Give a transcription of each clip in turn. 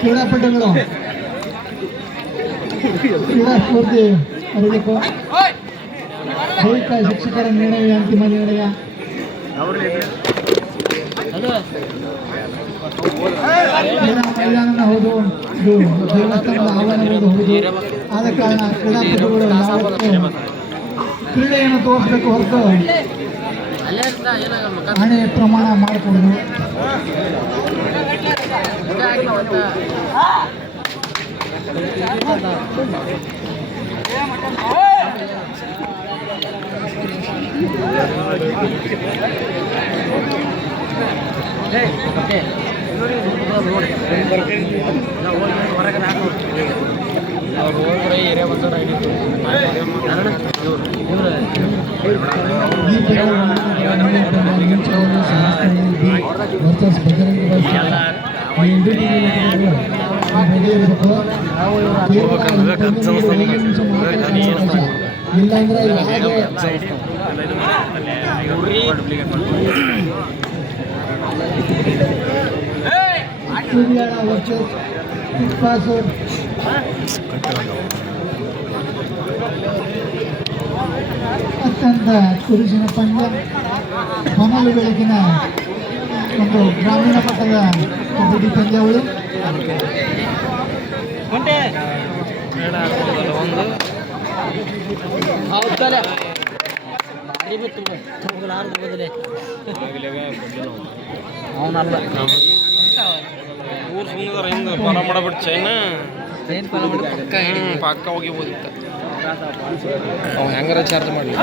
ಕ್ರೀಡಾಪಟುಗಳು ಕ್ರೀಡಾ ಸ್ಫೂರ್ತಿ ಅರಿಬೇಕು. ದೈಹಿಕ ಶಿಕ್ಷಕರ ನಿರ್ಣಯ ಅಂತಿಮ ನಿರ್ಣಯ. ಕ್ರೀಡಾ ಮೈದಾನ ಹೌದು, ಇದು ದೇವಸ್ಥಾನದ ಆವರಣಗಳು ಹೌದು. ಆದ ಕಾರಣ ಕ್ರೀಡಾಪಟುಗಳು ಯಾವತ್ತೂ ಕ್ರೀಡೆಯನ್ನು ತೋರಿಸಬೇಕು ಹೊರತು ಹಣೆ ಪ್ರಮಾಣ ಮಾಡಿಕೊಡುದು. ಅತ್ಯಂತ ಕುರುಚಿನ ಪಂದ್ಯ, ಹೊನಲು ಬೆಳಕಿನ ಒಂದು ಗ್ರಾಮೀಣ ಮಟ್ಟದ ಕಬಡ್ಡಿ ಪಂದ್ಯಾವಳಿ. ಫಾಲೋ ಮಾಡಬಿಟ್ಟು ಚೈನ್ ಪಕ್ಕ ಹೋಗಿಬೋದಿತ್ತು. ಅವ ಹೆಂಗಾರ ಚಾರ್ಜ್ ಮಾಡಲಿ.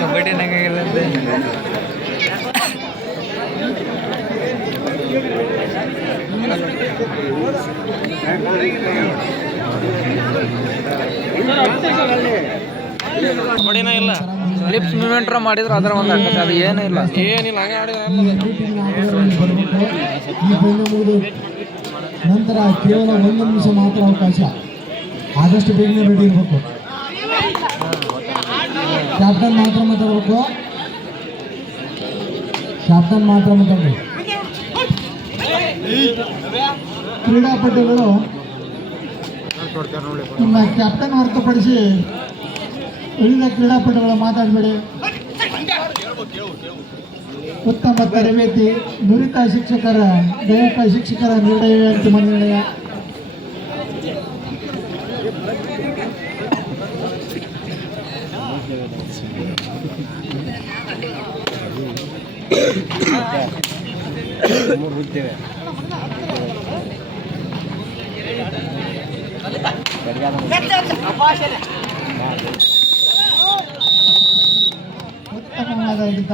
ಕಬಡ್ಡಿ ನಂಗಾಗಿಲ್ಲ ಕಬಡ್ಡಿನ ಇಲ್ಲ. ಲಿಪ್ಸ್ ಮೂವ್ಮೆಂಟ್ ಮಾಡಿದ್ರು ಅದರ ಒಂದು ಆಗ್ತದೆ, ಅದು ಏನಿಲ್ಲ ಹಂಗೆ ಆಡಿದ್ರೆ ನಂತರ ಕೇವಲ 1 ನಿಮಿಷ ಮಾತ್ರ ಅವಕಾಶ. ಆದಷ್ಟು ಬೇಗನೆ ರೆಡಿ ಇರಬೇಕು. ಕ್ಯಾಪ್ಟನ್ ಮಾತ್ರ ಮಾತಾಡಬೇಕು. ಕ್ಯಾಪ್ಟನ್ ಮಾತ್ರ ಮಾತಾಡಬೇಕು. ಕ್ರೀಡಾಪಟುಗಳು ನಿಮ್ಮ ಕ್ಯಾಪ್ಟನ್ ಹೊರತುಪಡಿಸಿ ಉಳಿದ ಕ್ರೀಡಾಪಟುಗಳು ಮಾತಾಡಬೇಡಿ. ಉತ್ತಮ ತರಬೇತಿ, ನುರಿತ ಶಿಕ್ಷಕರ ದೈಹಿಕ ಶಿಕ್ಷಕರ ನಿರ್ಣಯ ಅಂತಿಮ ನಿರ್ಣಯ. ಉತ್ತಮವಾದ ಹಿಡಿತ.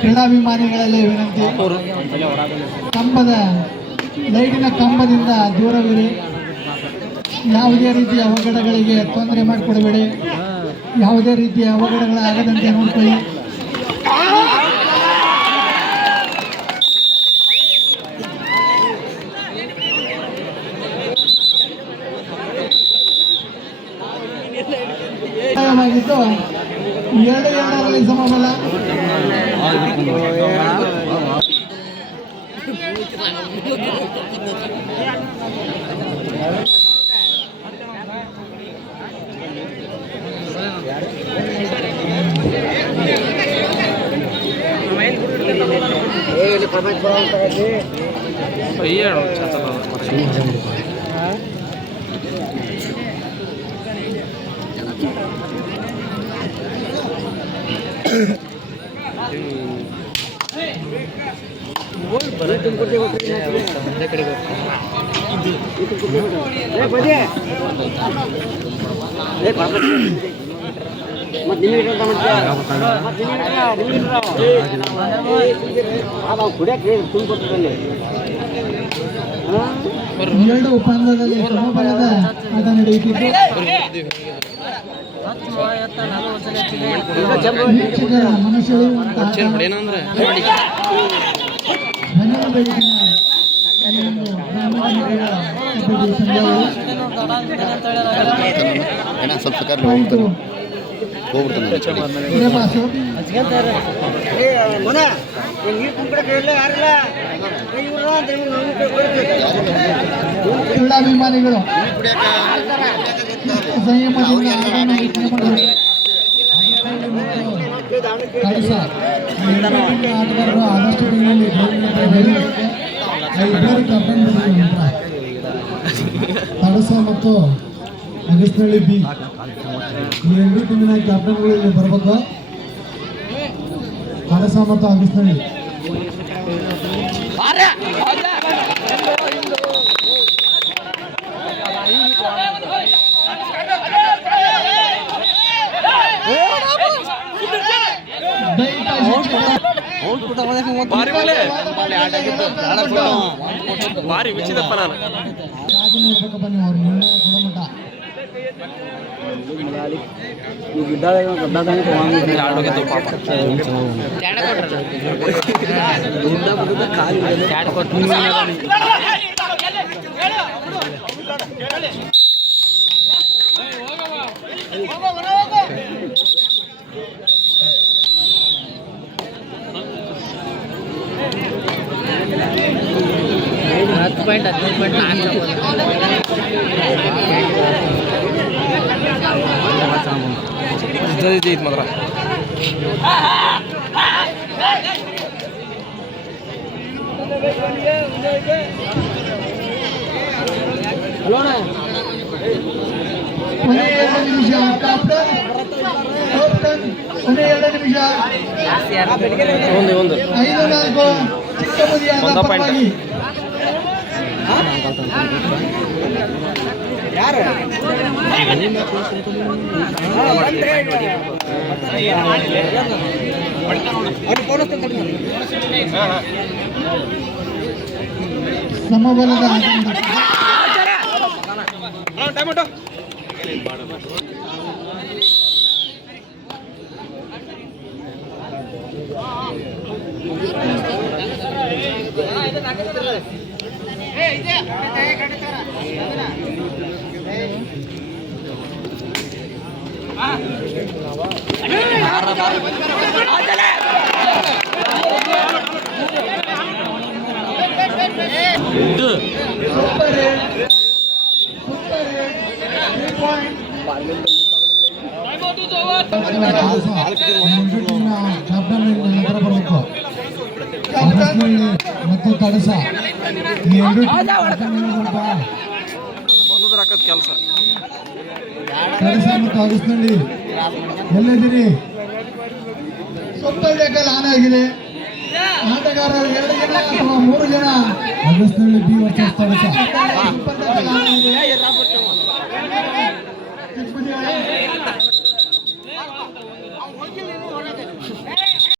ಕ್ರೀಡಾಭಿಮಾನಿಗಳಲ್ಲಿ ವಿನಂತಿ, ಕಂಬದ ಲೈಟಿನ ಕಂಬದಿಂದ ದೂರವಿರಿ. ಯಾವುದೇ ರೀತಿಯ ಅವಘಡಗಳಿಗೆ ತೊಂದರೆ ಮಾಡಿಕೊಡಬೇಡಿ. ಯಾವುದೇ ರೀತಿಯ ಅವಘಡಗಳಾಗದಂತೆ ನೋಡ್ಕೊಳ್ಳಿ. ಆಗಿದ್ದು 2-2ರಲ್ಲಿ ಸಮಬಲ. ಎರಡು ಪಂದ್ಯದಲ್ಲಿ ಸಮಬಲದ ಆಟ ನಡೆಯುತ್ತಿದ್ದು ವೀಕ್ಷಕರ ಮನಸೆಳೆಯುವಂತಹ ಮನೆಯ ಬೆಳಕಿನ ಈ ಒಂದು ಕಬಡ್ಡಿ ಪಂದ್ಯವು ಕ್ರೀಡಾಭಿಮಾನಿಗಳು ಸಂಯಮದಿಂದ ಆಟವನ್ನು ವೀಕ್ಷಣೆ ಮಾಡಬೇಕು. ಆಟಗಾರರು ಆದಷ್ಟು ಬೇಗನೆ ತಡಸ ಮತ್ತು ಅಗಸ್ನಹಳ್ಳಿ ಬಿ ಈ ಎರಡು ಟೀಮಿನ ಕ್ಯಾಪ್ಟನ್ಗಳು ಇಲ್ಲಿ ಬರಬೇಕು. ತಡಸ ಮತ್ತು ಅಗಸ್ನಹಳ್ಳಿ ಭಾರಿ ಬಿಚ್ಚಿದಪ್ಪ ನಾನು ಕಾದು ನೋಡ್ಬೇಕಪ್ಪ ನೀವು ಅವ್ರ ನಿರ್ಣಯ ಗುಣಮಟ್ಟ. ಮಾತ್ರ ಕೊನೆ 2 ನಿಮಿಷ ಕ್ಯಾಪ್ಟನ್ ಕೊನೆ 2 ನಿಮಿಷ 5-4 ಚಿಕ್ಕಮುದಿಯಾದ ಪರವಾಗಿ ಸಮಬಲದ ಮತ್ತು ತಡಸ ಈ ಎರಡು ಕೆಲಸ ತಡಸ ಮತ್ತು ಅಗಸ್ನಹಳ್ಳಿ ಎಲ್ಲಿದ್ದೀರಿ? ಸೊಪ್ಪಳ್ಳಿಕಲ್ ಆನ್ ಆಗಿದೆ. ಆಟಗಾರರು 2 ಜನ ಅಥವಾ 3 ಜನ ಅಗಸ್ನಹಳ್ಳಿ ಬಿ ವರ್ಸಸ್ ತಡಸ